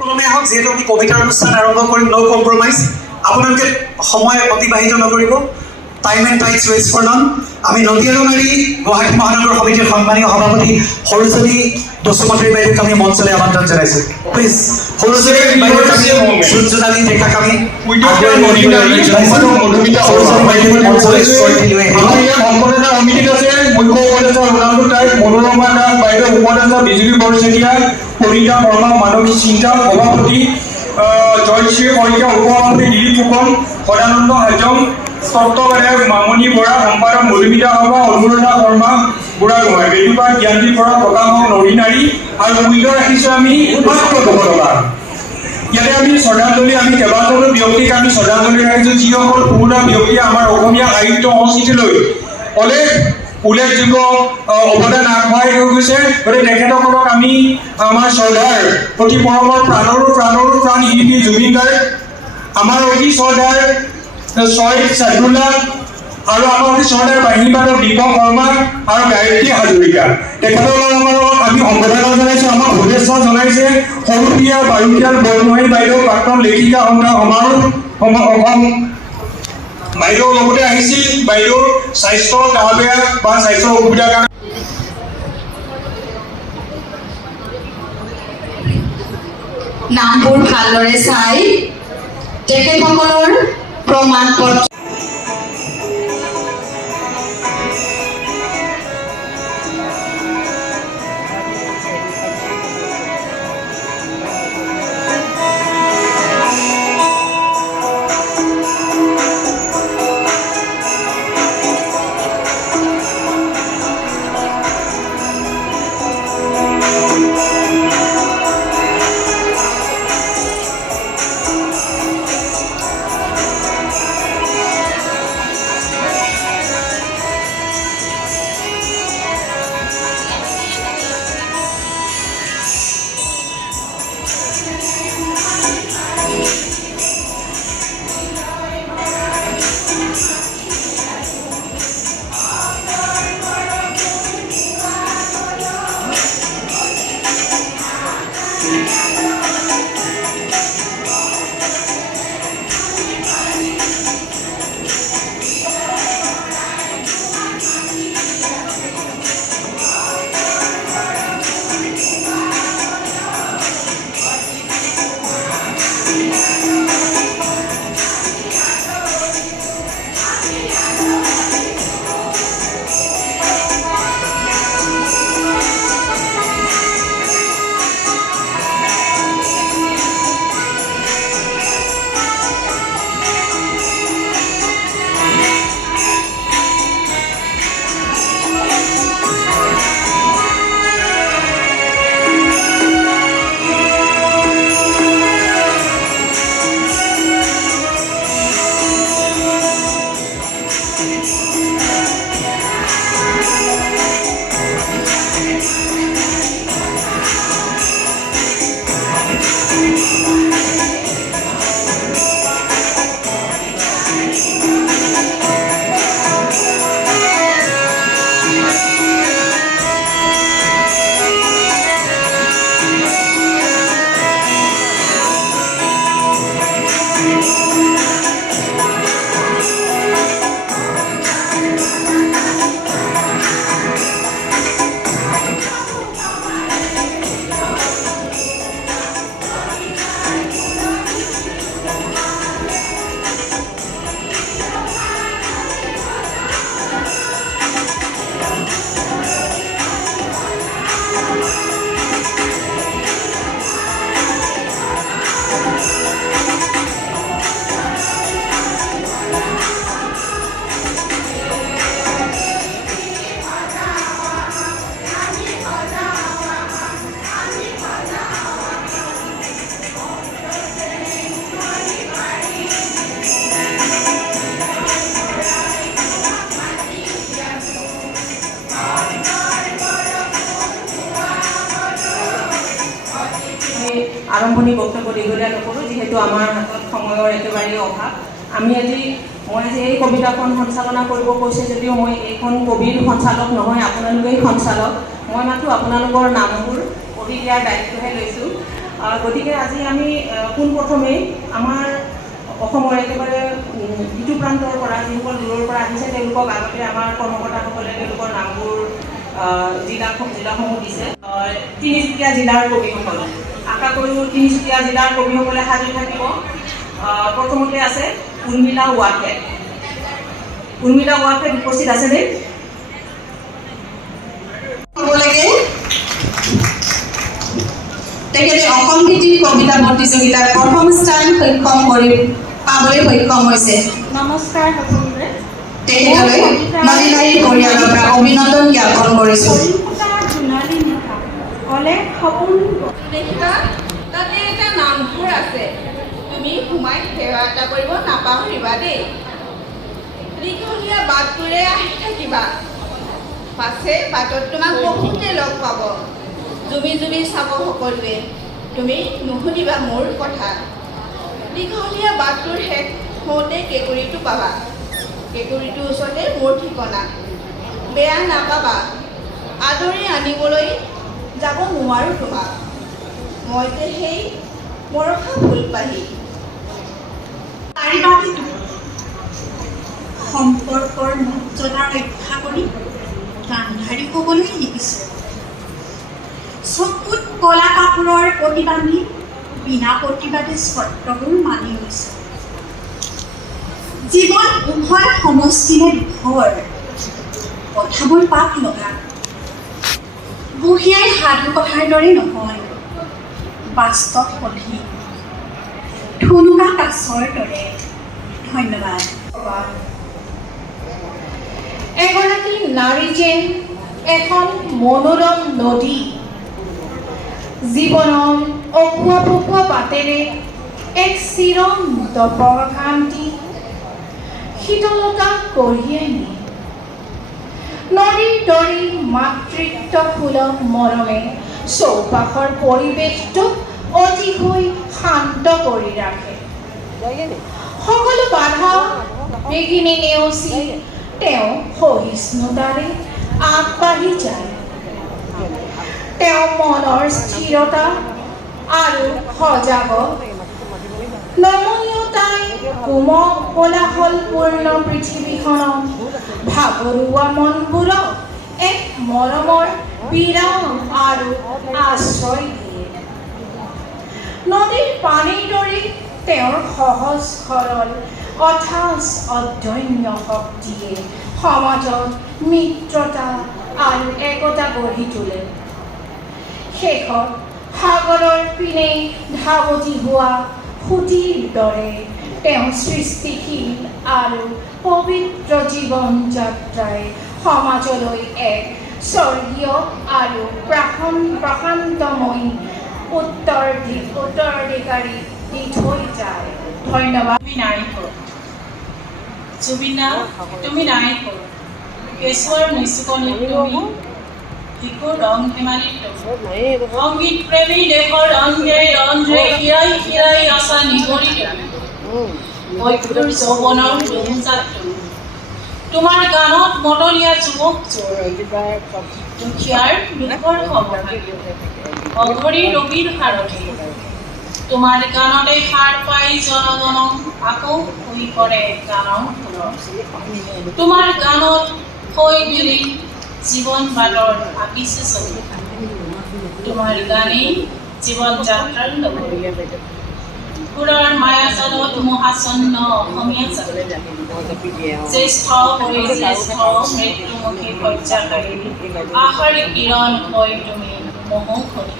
প্ৰথমে আহক, যেহেতু আমি কবিতাৰ অনুষ্ঠান আৰম্ভ কৰিম, ন' কম্প্ৰমাইজ। আপোনালোকে সময় অতিবাহিত নকৰিব। টাইম এণ্ড টাইটছ ৱেষ্ট ফৰ নন। আমি নদী আৰু নাৰী গুৱাহাটী মহানগৰ সমিতিৰ সন্মানীয় সভাপতি সৰুজনী দচুমন্ত্ৰী বাইদেউক আমি মঞ্চলৈ আমন্ত্ৰণ জনাইছোঁ। প্লিজ সৰুজনী বাইদেউক আমি জোনজোনালী ডেকাক আমি সৰুজনী বাইদেউক মঞ্চলৈ স্বৰ্গী লৈ আহিব। সম্পাদনা সমিতিত আছে মুখ্য উপদেষ্টা ৰণাল্ডো টাইপ, মনোৰমা দাস বাইদেউ উপদেষ্টা বিজুলী বৰচেতিয়া, কবিতা বৰ্মা মানসিক চিন্তা সভাপতি, জয়শ্ৰী শইকীয়া উপসভাপতি, দিলীপ ফুকন, সদানন্দ হাজং, তত্ত্বাৱধায়ক মামণি বৰা, সম্পাদক মধুমিতা সভা, অনুৰাধা শৰ্মা বুঢ়াগোহাঁই, বেটুপাৰ জ্ঞানদীপ বৰা, প্ৰকাশক নৰী নাৰী, আৰু মূল্য ৰাখিছোঁ আমি মাত্ৰ 200 টকা। ইয়াতে আমি শ্ৰদ্ধাঞ্জলি, আমি কেইবাজনো ব্যক্তিক আমি শ্ৰদ্ধাঞ্জলি ৰাখিছোঁ, যিসকল পুৰণা ব্যক্তিয়ে আমাৰ অসমীয়া সাহিত্য সংস্কৃতিলৈ অলেখ উল্লেখযোগ্য অৱদান আগবঢ়াই হৈ গৈছে। গতিকে তেখেতসকলক আমি আমাৰ শ্ৰদ্ধাৰ প্ৰতি পৰমৰ প্ৰাণৰো প্ৰাণ শিল্পী জুবিন গাৰ্গ, আমাৰ অতি শ্ৰদ্ধাৰ শ্বহীদ ছাদুল্লাহ, আৰু আমাৰ অতি শ্ৰদ্ধাৰ বাহিনীবাদক দীপক শৰ্মা আৰু গায়ত্ৰী হাজৰিকা, তেখেতসকলৰ লগত আমি সম্বৰ্ধনা জনাইছোঁ। আমাক শুভেচ্ছা জনাইছে সৰুপ্ৰিয়া বাৰুকীয়াল বৰগোহাঁই বাইদেউ, প্ৰাক্তন লেখিকা সংগ্ৰাম অসম বাইদেউ লগতে আহিছিল। বাইদেউৰ স্বাস্থ্য গা বেয়া বা স্বাস্থ্যৰ অসুবিধাৰ কাৰণে নামবোৰ ভালদৰে চাই তেখেতসকলৰ প্ৰমাণ পত্ৰ আৰম্ভণি বক্তব্য দীঘলীয়া নকৰোঁ, যিহেতু আমাৰ হাতত সময়ৰ একেবাৰেই অভাৱ। মই আজি এই কবিতাখন সঞ্চালনা কৰিব কৈছে যদিও মই এইখন কবিৰ সঞ্চালক নহয়, আপোনালোকেই সঞ্চালক। মই মাথো আপোনালোকৰ নামবোৰ পঢ়ি দিয়াৰ দায়িত্বহে লৈছোঁ। গতিকে আজি আমি পোনপ্ৰথমেই আমাৰ অসমৰ একেবাৰে ইটো প্ৰান্তৰ পৰা যিসকল দূৰৰ পৰা আহিছে তেওঁলোকক আগতে আমাৰ কৰ্মকৰ্তাসকলে তেওঁলোকৰ নামবোৰ জিলাসমূহ দিছে। তিনিচুকীয়া জিলাৰ কবিসকল আশা কৰোঁ তিনিচুকীয়া জিলাৰ কবিসকলে সাজু থাকিব। প্ৰথমতে আছে উৰ্মিলা ৱাকেট। উৰ্মিলা ৱাকেট উপস্থিত আছেনে? ক'ব লাগে তেখেতে অসম ভিত্তিক কবিতা প্ৰতিযোগিতাত প্ৰথম স্থান পাবলৈ সক্ষম হৈছে। নমস্কাৰ সকলোৰে। তেখেতলৈ নদীনাৰীৰ পৰিয়ালৰ পৰা অভিনন্দন জ্ঞাপন কৰিছোঁ। সোণালী নিশা অলেখ সপোন দেখিবা তাতে এটা নামঘৰ আছে, তুমি সোমাই সেৱা এটা কৰিব নাপাহৰিবা দেই। দীঘলীয়া বাটটোৰে আহি থাকিবা, পাছে বাটত তোমাক বহুতে লগ পাব। জুমি জুমি চাব সকলোৱে, তুমি নুশুনিবা মোৰ কথা। দীঘলীয়া বাটটোৰ শেষ হওঁতে কেঁকুৰিটো পাবা, কেঁকুৰিটোৰ ওচৰতে মোৰ ঠিকনা। বেয়া নাপাবা, আদৰি আনিবলৈ যাব নোৱাৰোঁ তোমাক, মই যে সেই মৰসা ফুলপাহি। পাৰিবাৰিক সম্পৰ্কৰ মৰ্যাদা ৰক্ষা কৰি গান্ধাৰী ক'বলৈ শিকিছোঁ। চকুত কলা কাপোৰৰ প্ৰতিবান্ধি বিনা প্ৰতিবাদী চৰ্তবোৰ মানি লৈছোঁ। জীৱন উভয় সমষ্টিৰে দুখৰ কথাবোৰ পাক লগা, বুঢ়িয়াই সাধু কথাৰ দৰে নহয়, বাস্তৱ সঠিক ঠুনুকা কাছৰ দৰে। ধন্যবাদ। এগৰাকী নাৰী যেন এখন মনোৰম নদী, জীৱনৰ অকুৱা পকুৱা বাটেৰে এক চিৰম দপৰকান্তি শীতলতা কঢ়িয়াই নিয়ে। নদীৰ দৰে মাতৃত্ব সুলভ মৰমে চৌপাশৰ পৰিৱেশটোক অতিশয় শান্ত কৰি ৰাখে। সকলো বাধা বিঘিনি নেওচি তেওঁ সহিষ্ণুতাৰে আগবাঢ়ি যায়। তেওঁ মনৰ স্থিৰতা আৰু সজাগ নমনীয়তাই কোলাহলপূৰ্ণ পৃথিৱীখনক ভাগৰুৱা মনবোৰক এক মৰমৰ বিৰাম আৰু আশ্ৰয় দিয়ে। নদীৰ পানীৰ দৰে তেওঁৰ সহজ সৰল অথাচ অধ্যন্য শক্তিয়ে সমাজত মিত্ৰতা আৰু একতা গঢ়ি তোলে। শেষত সাগৰৰ পিনে ধাৱতি হোৱা সুঁতিৰ দৰে তেওঁ সৃষ্টিশীল আৰু পবিত্ৰ জীৱন যাত্ৰাই সমাজলৈ এক স্বৰ্গীয় আৰু প্ৰশান্তময়ী উত্তৰাধিকাৰী দি থৈ যায়। ধন্যবাদ। তুমি নাৰীকৰ জুবিনা, তুমি নাৰীকৰ কেশৰ নিচুকনিত তুমি শিশু ৰং ধেমালিত সংগীত প্ৰেমী দেশৰ ৰন্ধে ৰন্ধে হিৰাই হিৰাই আছা নিগৰিত বৈকুৰ যৌৱনৰ দুমজাত তোমাৰ গানত মতলীয়া যুৱক দুখীয়াৰ দুখৰ খবৰ অঘৰী ৰবিৰ সাৰথী তোমাৰ গানতে সাৰ পাই জনগণ আকৌ হৈ পৰে গানৰ সুৰত। তোমাৰ গানত হৈ মেলি জীৱন বাটৰ আপিছে চলি, তোমাৰ গানেই জীৱন যাত্ৰাৰ লগৰী। সুৰৰ মায়াজালত মহাচন্ন অসমীয়া জাতি, জ্যেষ্ঠ হৈ জ্যেষ্ঠ মৃত্যুমুখী শয্যাকাৰী আশাৰ কিৰণ হৈ তুমি মহৌষধী।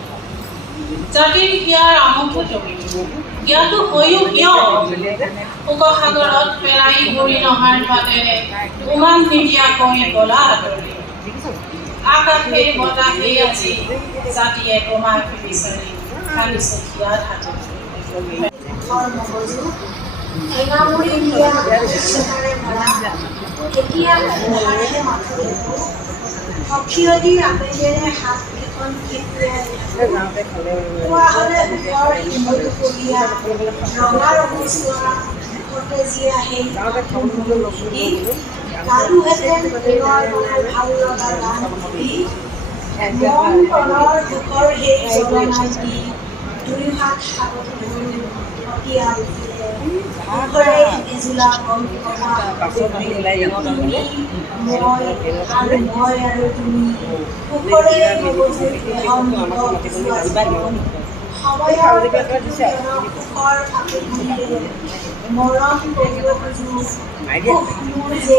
জাতিৰ হিয়াৰ আমঠু তুমি জ্ঞাতো হৈও কিয় শোকসাগৰত পেলাই ঘূৰি নহাৰ বাটেৰে উমান নিদিয়াকৈ গলা আদৰি। আকাশে বতাহে আজি জাতিয়ে তোমাক বিচাৰি কান্দিছে হিয়াত হাতত। সখীয়তীৰ আবেগেৰে হাত এখন কোৱা হ'লে ওপৰ ইমলু কলীয়া ৰঙা ৰঙচুৱা সতেজীয়া সেই গালোহেঁতেন প্ৰেমৰ বনাই ভাল লগা গান ধৰি মন তলৰ দুখৰ সেই জলনাই দি দুই হাত সাগত ধৰি অতিয়া উঠিলে মুখৰে এজোলা কমা তুমি মই আৰু তুমি সুখৰে মগজুৰ এখন সময়ৰ সুখৰ আবেগিৰে মৰম কৰিব খোজো মোৰ যে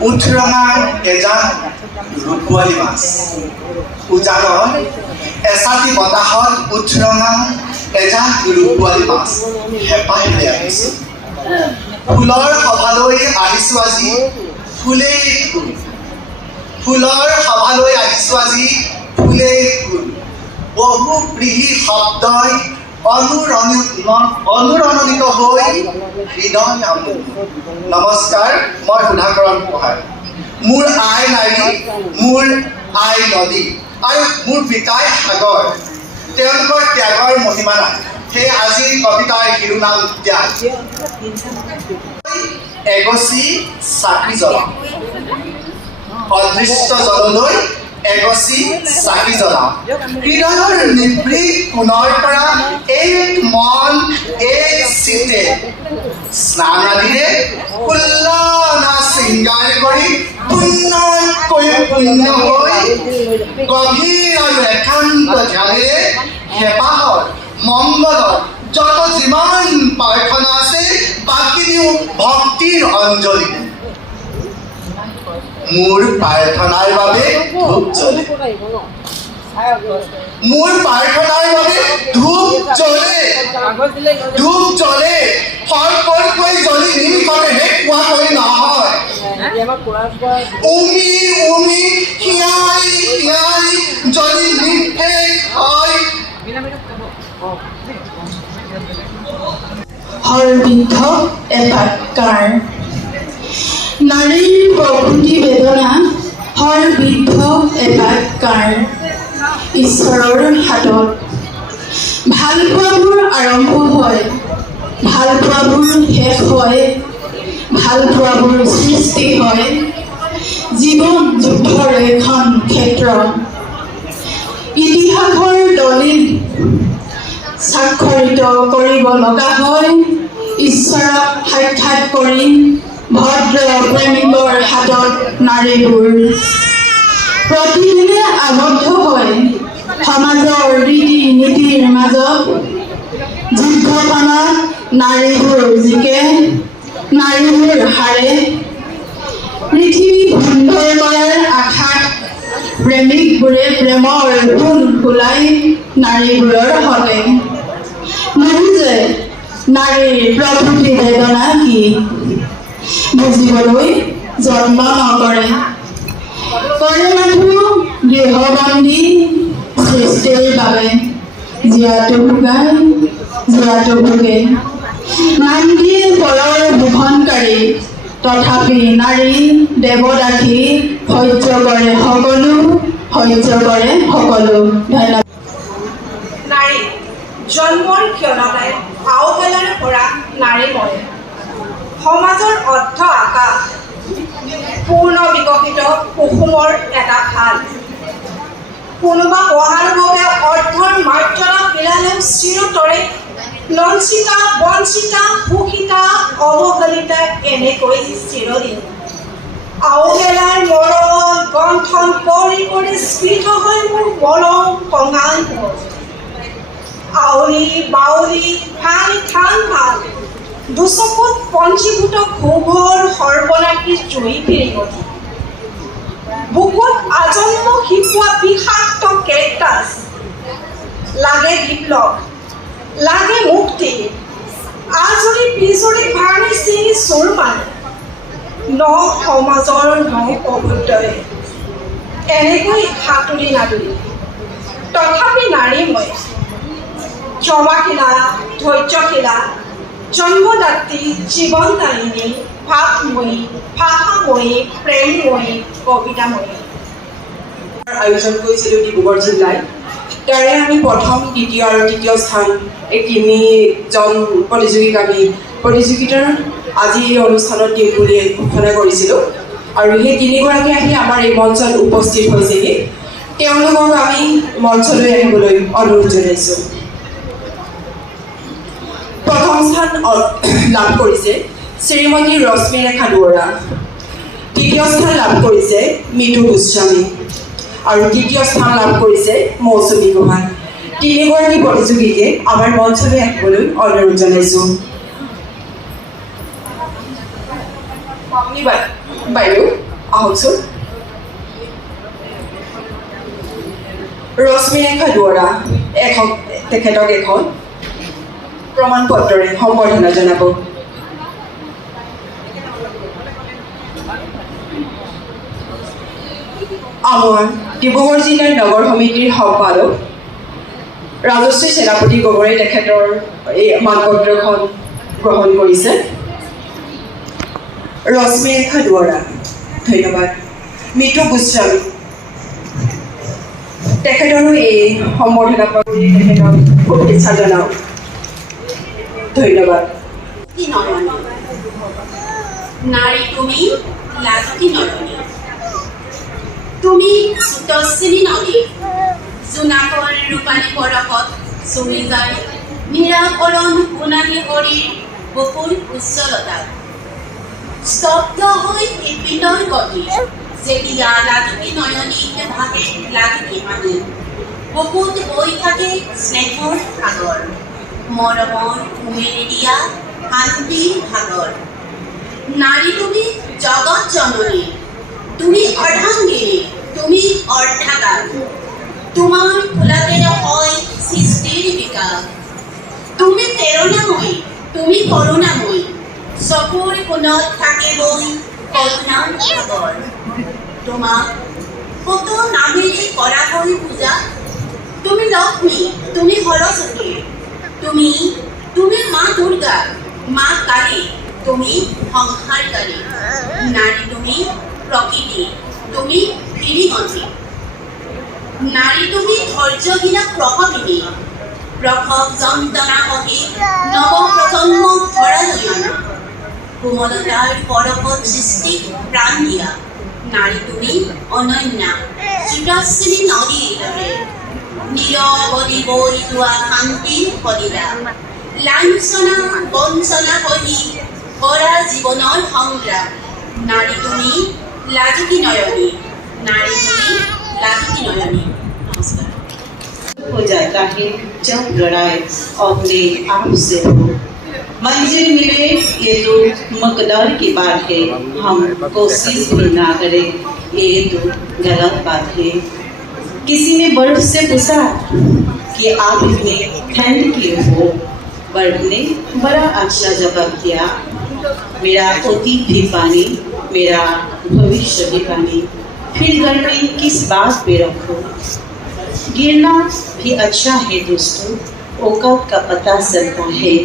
উঠৰঙা এজাক ৰূপোৱালী মাছ উজানত এচাটি বতাহত উঠৰঙা এজাক ৰূপোৱালী মাছ হেঁপাহেৰে আহিছোঁ ফুলৰ সভালৈ আহিছোঁ আজি ফুলেই ফুল ফুলৰ সভালৈ আহিছোঁ আজি ফুলেই ফুল বহু প্ৰীহি শব্দই অনুৰণিত হৈ হৃদয় আমোদ নমস্কাৰ মই সুধাকৰণ গোহাঁই মোৰ আই নাৰী মোৰ আই নদী আৰু মোৰ পিতাই সাগৰ তেওঁলোকৰ ত্যাগৰ মহিমা নাই সেয়ে আজিৰ কবিতাৰ শিৰোনাম ত্যাগ এগছি চাকি জ্বলাওঁ অদৃশ্য জললৈ এগছি চাকি জ্বলাওঁ হৃদয়ৰ নিভৃত কোণৰ পৰা এক মন এক চিতে স্নান আদিৰে উল্লানা শৃংগাৰ কৰি পুণ্যতকৈ পুণ্য হৈ গভীৰ আৰু একান্ত ধ্যানেৰে হেঁপাহৰ মংগলৰ যত যিমান প্ৰাৰ্থনা আছে বাকী দিওঁ ভক্তিৰ অঞ্জলি মোৰ প্ৰাৰ্থনাৰ বাবে ধূপ জ্বলে মোৰ প্ৰাৰ্থনাৰ বাবে ধূপ জ্বলে সৰ্পতকৈ জ্বলি নিমিষতে শেষ হোৱাকৈ নহয় উমি উমি হিয়াই হিয়াই জ্বলি নিশেষ হয় হৰবিদ্ধ এপাত কাৰ নাৰীৰ প্ৰকৃতি বেদনা হৰবিদ্ধ এপাত কাৰ ঈশ্বৰৰ হাতত ভালপোৱাবোৰ আৰম্ভ হয় ভালপোৱাবোৰ শেষ হয় ভালপোৱাবোৰ সৃষ্টি হয় জীৱন যুদ্ধৰ এখন ক্ষেত্ৰ ইতিহাসৰ দলিল স্বাক্ষৰিত কৰিব লগা হয় ঈশ্বৰক সাক্ষাৎ কৰি ভদ্ৰ প্ৰেমিকৰ হাতত নাৰীবোৰ প্ৰতিদিনে আবদ্ধ হয় সমাজৰ ৰীতি নীতিৰ মাজত যুদ্ধখনত নাৰীবোৰ জিকে নাৰীবোৰ হাৰে পৃথিৱী সুন্দৰ কৰাৰ আশাত প্ৰেমিকবোৰে প্ৰেমৰ ফুল ফুলাই নাৰীবোৰৰ হকে নুবুজে নাৰীৰ প্ৰকৃতি বেদনা কি বুজিবলৈ যত্ন নকৰে কৰে মাথো গৃহবন্দী সৃষ্টিৰ বাবে জীয়াটো ভোগে নাম দিয়ে পৰৰ ভূষণকাৰী তথাপি নাৰী দেৱদাসী সহ্য কৰে সকলো ধন্যবাদ নাৰী জন্মৰ ক্ষণতে আওবেলাৰ পৰা নাৰীময় সমাজৰ অৰ্থ আকাশ পূৰ্ণ বিকশিত কুসুমৰ এটা ভাল কোনোবা পঢ়াৰ বাবে অৰ্থৰ মাত্ৰা মিলালেও চিৰতৰে লঞ্চিতা বঞ্চিতা শোষিতা অৱহেলিতা এনেকৈ চিৰদিন আওবেলাৰ মৰণ গন্থন কৰি কৰি স্ফীত হয় মোৰ মৰম কঙাল আউলি বাউলি ভাই থান ভাল দুচকুত পঞ্চীভূত ক্ষোভৰ সৰ্বনাশী জুই ফিৰিঙতি বুকুত আজন্ম শিপোৱা বিষাক্ত কেকটাছ লাগে বিপ্লৱ লাগে মুক্তি আজৰি পিজৰি ভাঙি চিঙি চোৰ মানে ন সমাজৰ ন অভুদ্ৰই এনেকৈ হাতুৰি নাদুৰি তথাপি নাৰী মই ক্ষমাশীলা ধৈৰ্যশীলা জন্মদাত্ৰী জীৱনদায়িনী ভাৱময়ী ভাষাময়ী প্ৰেমময়ী কবিতাময়ী আয়োজন কৰিছিলোঁ ডিব্ৰুগড় জিলাত তাৰে আমি প্ৰথম দ্বিতীয় আৰু তৃতীয় স্থান এই তিনিজন প্ৰতিযোগীক আমি প্ৰতিযোগিতাৰ আজি এই অনুষ্ঠানত দিম বুলি ঘোষণা কৰিছিলোঁ আৰু সেই তিনিগৰাকী আহি আমাৰ এই মঞ্চত উপস্থিত হৈছেহি তেওঁলোকক আমি মঞ্চলৈ আহিবলৈ অনুৰোধ জনাইছোঁ প্ৰথম স্থান লাভ কৰিছে শ্ৰীমতী ৰশ্মিৰেখা দুৱৰা দ্বিতীয় স্থান লাভ কৰিছে মিতু গোস্বামী আৰু তৃতীয় স্থান লাভ কৰিছে মৌচুমী গোহাঁই তিনিগৰাকী প্ৰতিযোগীকে আমাৰ মঞ্চলৈ আহিবলৈ অনুৰোধ জনাইছোঁ বাইদেউ আহকচোন ৰশ্মিৰেখা দুৱৰা তেখেতক এখন প্ৰমাণ পত্ৰৰে সম্বৰ্ধনা জনাব আমাৰ ডিব্ৰুগড় জিলাৰ নগৰ সমিতিৰ সম্পাদক ৰাজশ্ৰী সেনাপতি গগৈয়ে তেখেতৰ এই মানপত্ৰখন গ্ৰহণ কৰিছে ৰশ্মিৰেখা দুৱৰা ধন্যবাদ মিতু গোস্বামী তেখেতৰো এই সম্বৰ্ধনা পত্ৰটি তেখেতক শুভেচ্ছা জনাওঁ ধন্যবাদ নাৰী তুমি লাজতী নয়নী তুমি সুতশ্বিনী নদী জোনাকৰ ৰূপালী পৰশত চুমি যায় নিৰাকৰণ সোণালী শৰীৰ বকুল উজ্জ্বলতা স্তব্ধ হৈ কৃপিনৰ গতি যেতিয়া লাজতী নয়নী ভাবে লাজতী হানি বুকুত বৈ থাকে স্নেহৰ সাগৰ মৰমৰ উমেৰে দিয়া শান্তিৰ ভাগৰ নাৰী তুমি জগত জননী তুমি অৰ্ধাংগিনী তুমি অৰ্ধাগাৰ তোমাৰ ফুলাতে হয় সৃষ্টিৰ বিকাশ তুমি প্ৰেৰণাময়ী তুমি কৰুণাময়ী চকুৰ কোণত থাকিবই কৰুণাৰ সাগৰ তোমাক কত নামেৰে কৰা হয় পূজা তুমি লক্ষ্মী তুমি সৰস্বতী তুমি মা দুৰ্গা মা কালী তুমি সংহাৰকাৰী নাৰী তুমি প্ৰকৃতি তুমি গিৰিগন্ধী নাৰী তুমি ধৈৰ্যহীনা প্ৰসৱিনী প্ৰসৱ যন্ত্ৰণা সহি নৱ প্ৰজন্মক ধৰালৈ অনা কোমলতাৰ পৰপত সৃষ্টিক প্ৰাণ দিয়া নাৰী তুমি অনন্যা চিৰশ্ৰী নদীৰ দৰে নীৰৱদি বৈ যোৱা শান্তিৰ কলিলা লাঞ্ছনা বঞ্চনা সহি কৰা জীৱনৰ সংগ্ৰাম নাৰী তুমি লাজতী নয়নী नारी তুমি लाजती नयनी नमस्कार हो जाता है जब लड़ाई अपने आप से हो मंजिल मिले ये तो मकदर की बात है हम कोशिश भी ना करें ये तो गलत बात है किसी ने बर्फ से पूछा कि आप इतने ठंड क्यों हो बर्फ ने बड़ा अच्छा जवाब दिया मेरा अतीत भी पानी मेरा भविष्य भी पानी फिर गर्मी किस बात पे रखो गिरना भी अच्छा है दोस्तों औकात का पता चलता है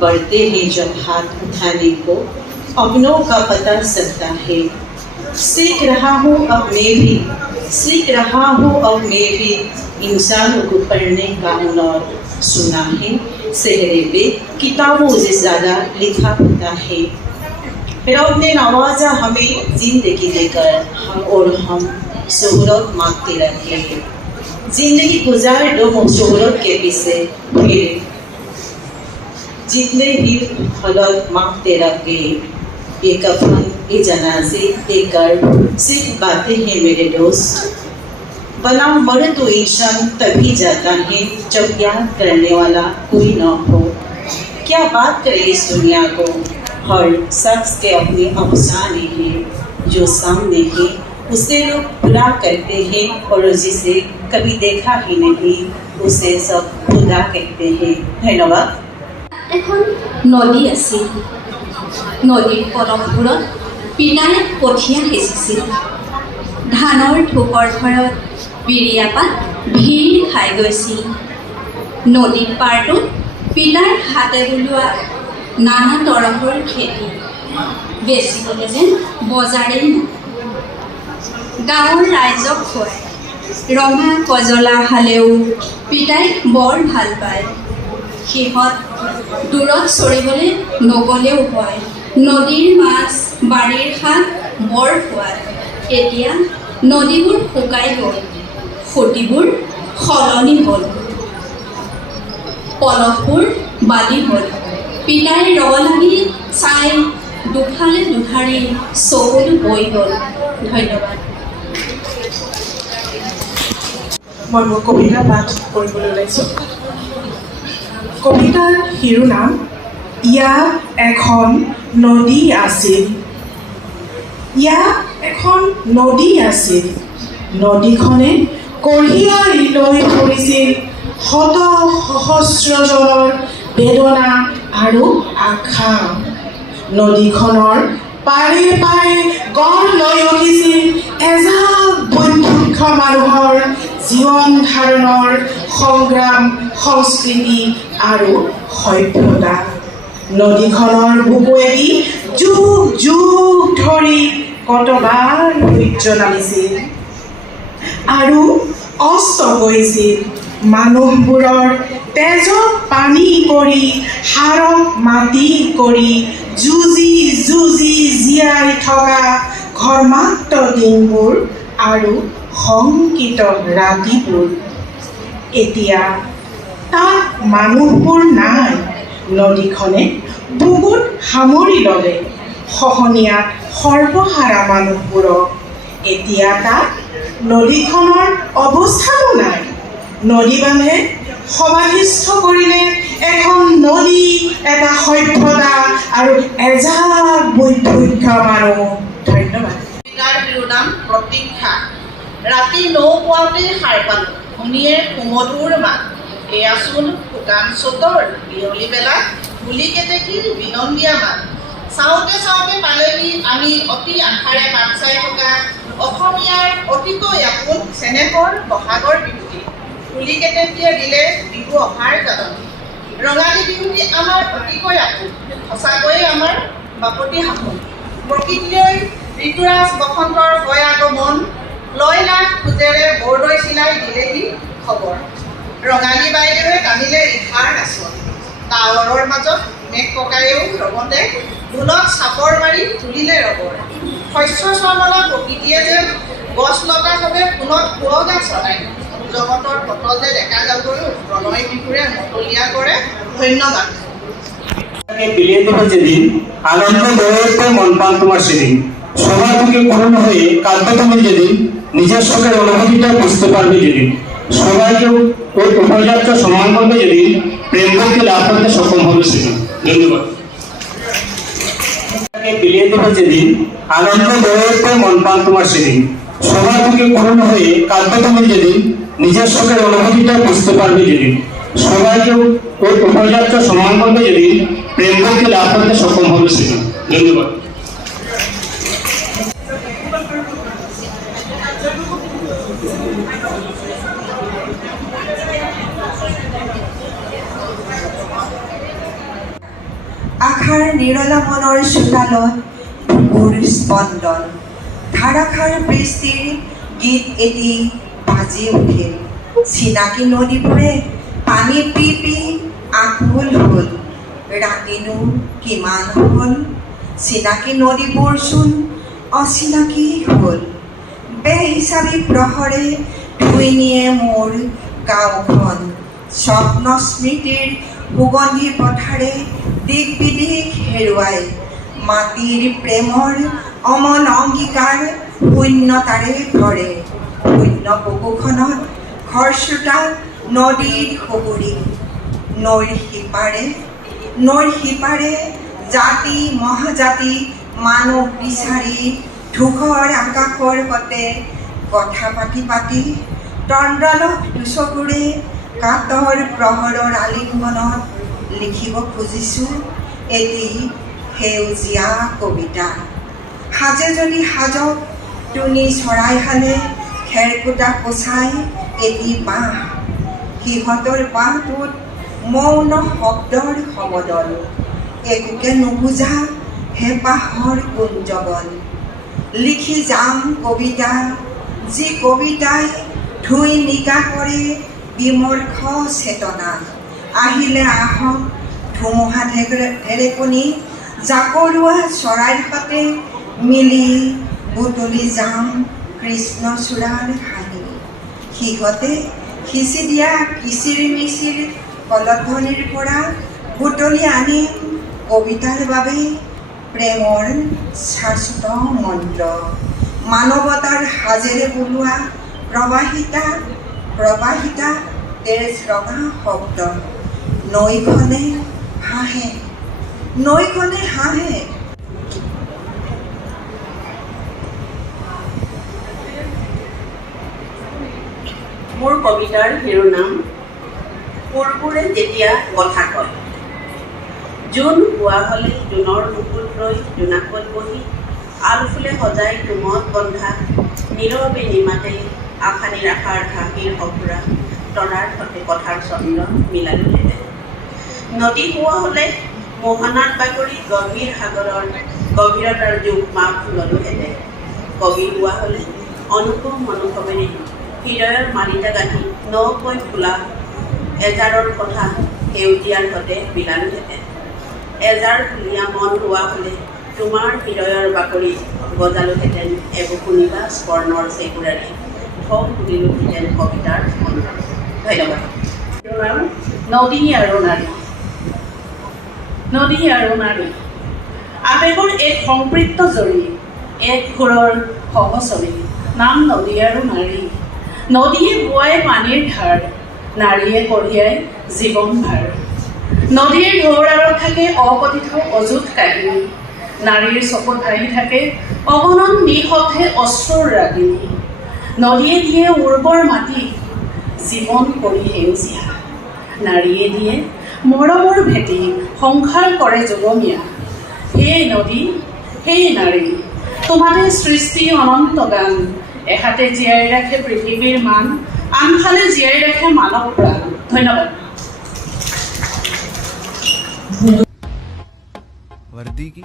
बढ़ते हैं जब हाथ उठाने को अपनों का पता चलता है सीख रहा हूँ अब मैं भी इंसानों को पढ़ने का हुनर सुना है सेहरे पे किताबों से ज़्यादा लिखा होता है रब ने नवाजा हमें जिंदगी देकर हम शोहरत मांगते रहे जिंदगी गुजार दो शोहरत के पीछे फिर जितने भी हालत मांगते रहे ये कफन ये जनाजे ये कर्ब सिर्फ बातें हैं मेरे दोस्त बना मरे तो इंसान तभी जाता है जब याद करने वाला कोई न हो क्या बात करे इस दुनिया को हर शख्स के अपने अफसाने हैं जो सामने हैं उसे लोग बुरा करते हैं और जिसे कभी देखा ही नहीं उसे सब खुदा कहते हैं धन्यवाद এখন নদী আছিল নদীৰ পদবোৰত পিনাই কঠীয়া সিঁচিছিল ধানৰ ঠোকৰ ঘৰত বিৰিয়াপাত ভিৰ খাই গৈছিল নদীৰ পাৰটোত পিনাৰ হাতে বুলোৱা নানা তৰহৰ খেতি বেচিবলৈ যেন বজাৰেই নাই গাঁৱৰ ৰাইজক খুৱাই ৰঙা কজলা খালেও পিতাই বৰ ভাল পায় সিহঁত দূৰত চৰিবলৈ নগ'লেও হয় নদীৰ মাছ বাৰীৰ শাক বৰ সোৱাদ। এতিয়া নদীবোৰ শুকাই গ'ল, সুঁতিবোৰ সলনি হ'ল, পলসবোৰ বালি হ'ল, পিতাই ৰ লাগি চাই দুফালে দুধাৰি চকুলো বৈ গ'ল। ধন্যবাদ। মই মোৰ কবিতা পাঠ কৰিবলৈ ওলাইছোঁ। কবিতাৰ শিৰোনাম ইয়াত এখন নদী আছিল। ইয়াত এখন নদী আছিল। নদীখনে কঢ়িয়াই লৈ ফুৰিছিল শত সহস্ৰজনৰ বেদনা আৰু আশা। নদীখনৰ পাৰে পাৰে গঢ় লৈ উঠিছিল এজাক বৈদুক্ষ মানুহৰ জীৱন ধাৰণৰ সংগ্ৰাম, সংস্কৃতি আৰু সভ্যতা। নদীখনৰ বুকুৱেদি যুগ যুগ ধৰি কতবাৰ সূৰ্য নামিছিল আৰু অস্ত গৈছিল। মানুহবোৰৰ তেজত পানী কৰি, হাড়ক মাটি কৰি, যুঁজি যুঁজি জীয়াই থকা ঘৰ্মাক্ত দিনবোৰ আৰু শংকিত ৰাতিবোৰ। এতিয়া তাত মানুহবোৰ নাই। নদীখনে বুকুত সামৰি ল'লে খহনীয়াত সৰ্বহাৰা মানুহবোৰক। এতিয়া তাত নদীখনৰ অৱস্থানো নাই। নদী বান্ধে সমাধিস্থ কৰিলে এখন নদী, এটা সভ্যতা আৰু এজাক বৈদুক্ষ মানুহ। ধন্যবাদ। কবিতাৰ শিৰোনাম প্ৰতীক্ষা। ৰাতি ৯ পুৱাতেই সাৰ পালোঁ, শুনিয়ে সুমধুৰ মাত। এয়াচোন শুকান চতৰ বিয়লি বেলা, ধূলি কেতেকীৰ বিনন্দীয়া মাত। চাওঁতে চাওঁতে পালেহি আমি অতি আশাৰে বাট চাই থকা অসমীয়াৰ অতিকৈ আপোন চেনেহৰ বহাগৰ বিহুটি। ধূলি কেতেকীয়ে দিলে বিহু অহাৰ জাননী। ৰঙালী বিহুটি আমাৰ অতিকৈ আপোন, সঁচাকৈয়ে আমাৰ বাপতি সাহোন। প্ৰকৃতিলৈ ঋতুৰাজ বসন্তৰ হয় আগমন, লয় লাখ খোজেৰে বৰদৈ চিলাই দিলেহি খবৰ। ৰঙালী বাইদেৱে টানিলে ৰিহাৰ নাচন, ডাৱৰৰ মাজত মেঘ ককায়েও ৰবতে ঢোলত চাপৰ মাৰি তুলিলে ৰবৰ। শস্য শ্যামলা প্ৰকৃতিয়ে যেন গছ লতা সবে সোণত সুৱগা চলায়। জগতৰ পটলে ডেকা গাভৰু প্ৰণয় বিহুৰে মতলীয়া কৰে। ধন্যবাদ। বিলিয়ে দেবে যেদিন আনন্দ গড়ে ওঠে মন প্রাণ তোমার সেদিন। সবার বুকে পূর্ণ হয়ে কাঁদবে তুমি যেদিন, নিজের শোকের অনুভূতিটা বুঝতে পারবে যেদিন। সবাইকে ওই উপযাত্রা সম্মান করবে যেদিন, প্রেম ভক্তি লাভ করতে সক্ষম হবে সেদিন। ধন্যবাদ। বিলিয়ে দেবে যেদিন আনন্দ গড়ে ওঠে মন প্রাণ তোমার সেদিন। সবার বুকে পূর্ণ হয়ে কাঁদবে তুমি যেদিন, নিজের শোকের অনুভূতিটা বুঝতে পারবে যেদিন। সবাইকে ওই উপযাত্রা সম্মান করবে যেদিন, প্রেম ভক্তি লাভ করতে সক্ষম হবে সেদিন। ধন্যবাদ। আশাৰ নিৰলা মনৰ চোতালত বুকুৰ স্পন্দন, ধাৰাসাৰ বৃষ্টিৰ গীত এটি বাজি উঠিল। চিনাকি নদীবোৰে পানী পি পি আকুল হ'ল। ৰাতিনো কিমান হ'ল, চিনাকি নদীবোৰচোন অচিনাকি হ'ল। বেহিচাবি প্ৰহৰে ধুই নিয়ে মোৰ গাঁওখন। স্বপ্ন স্মৃতিৰ সুগন্ধি পথাৰে দিক বিদিক হেৰুৱাই, মাটিৰ প্ৰেমৰ অমন অংগীকাৰ শূন্যতাৰে ভৰে। শূন্য বুকুখনত খৰস্ৰোতা নদীৰ সবুৰি। নৈৰ সিপাৰে জাতি মহাজাতি মানুহ বিচাৰি ধূসৰ আকাশৰ সতে কথা পাতি পাতি তন্দ্ৰালোক দুচকুৰে কাতৰ প্ৰহৰৰ আলিংগনত লিখিব খুজিছোঁ এটি সেউজীয়া কবিতা। সাজে যদি সাজক টুনি চৰাইহালে খেৰকুটা পচাই এটি বাঁহ। সিহঁতৰ বাঁহটোত মৌন শব্দৰ সমদল, একোকে নুবুজা হেঁপাহৰ কুঞ্জবন। লিখি যাম কবিতা, যি কবিতাই ধুই নিকা কৰে বিমৰ্ষ চেতনা। আহিলে আহক ধুমুহা ঢেৰেকনি, জাকৰোৱা চৰাইৰ সতে মিলি বুটলি যাম কৃষ্ণচূড়াৰ হাঁহি সিহঁতে সিঁচি দিয়া কিচিৰ মিচিৰ কলধ্বনিৰ পৰা বুটলি আনিম কবিতাৰ বাবে প্ৰেমৰ শাশ্বত মন্ত্ৰ মানৱতাৰ সাজেৰে বোলোৱা প্ৰবাহিতা তেজ ৰঙা শব্দ নৈখনে হাঁহে মোৰ কবিতাৰ শিৰোনাম পূৰ্বৰে যেতিয়া কথা কয়। জোন হোৱা হ'লে জোনৰ মুকুট ৰৈ জোনাকত বহি আলফুলে সজাই তুমত বন্ধা নীৰৱে নিমাতে আশা নিৰাশাৰ হাঁহিৰ সঁফুৰা তৰাৰ সতে কথাৰ চন্দ্ৰ মিলালোহেঁতেন। নদী হোৱা হ'লে মোহনাত বাগৰি গভীৰ সাগৰৰ গভীৰতাৰ যুগ মাপ ললোহেঁতেন। কবি হোৱা হ'লে অনুপম অনুভৱেৰে হৃদয়ৰ মালিতা গাঁঠি নকৈ ফুলা এজাৰৰ কথা সেউজীয়াৰ সতে বিলালোহেঁতেন। এজাৰ ফুলীয়া মন হোৱা হ'লে তোমাৰ হৃদয়ৰ বাকৰি গজালোহেঁতেন এবুকু নীলা স্বৰ্ণৰ চেকুৰাৰে ঢৌ তুলিলোহেঁতেন কবিতাৰ মন্ত্ৰ। ধন্যবাদ। নদী আৰু নাৰী। নদী আৰু নাৰী আবেগৰ এক সম্পৃক্ত জৰি এক সুৰৰ সহচৰী নাম নদী আৰু নাৰী। নদীয়ে বোৱাই পানীৰ ধাৰ নাৰীয়ে কঢ়িয়াই জীৱন ভাৰ। নদীৰ ঢৌৰ আঁৰত থাকে অকথিত অযুত কাহিনী নাৰীৰ চকুত ভাহি থাকে অগণন নিঃশব্দে অশ্ৰুৰ ৰাগিনী। নদীয়ে দিয়ে উৰ্বৰ মাটি জীৱন কৰি সেউজীয়া নাৰীয়ে দিয়ে মৰমৰ ভেটি সংসাৰ কৰে যুগমীয়া। হে নদী হে নাৰী তোমাৰে সৃষ্টি অনন্ত গান এহাতে জীয়াই ৰাখে পৃথিৱীৰ মান আনফালে জীয়াই ৰাখে মানৱ প্ৰাণ। ধন্যবাদ। वर्दी की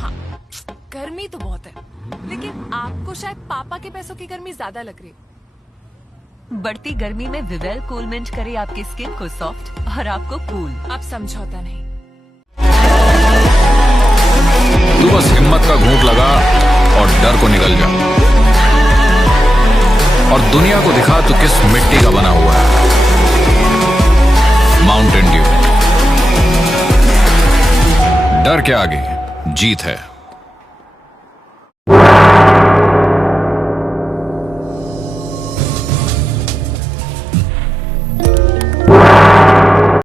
हाँ, गर्मी तो बहुत है लेकिन आपको शायद पापा के पैसों की गर्मी ज्यादा लग रही है। बढ़ती गर्मी में विवेल कूल मिंट करे आपकी स्किन को सॉफ्ट और आपको कूल। आप समझौता नहीं। तू बस हिम्मत का घूंट लगा और डर को निकल जा और दुनिया को दिखा तू किस मिट्टी का बना हुआ है। Mountain Dew. डर के आगे जीत है।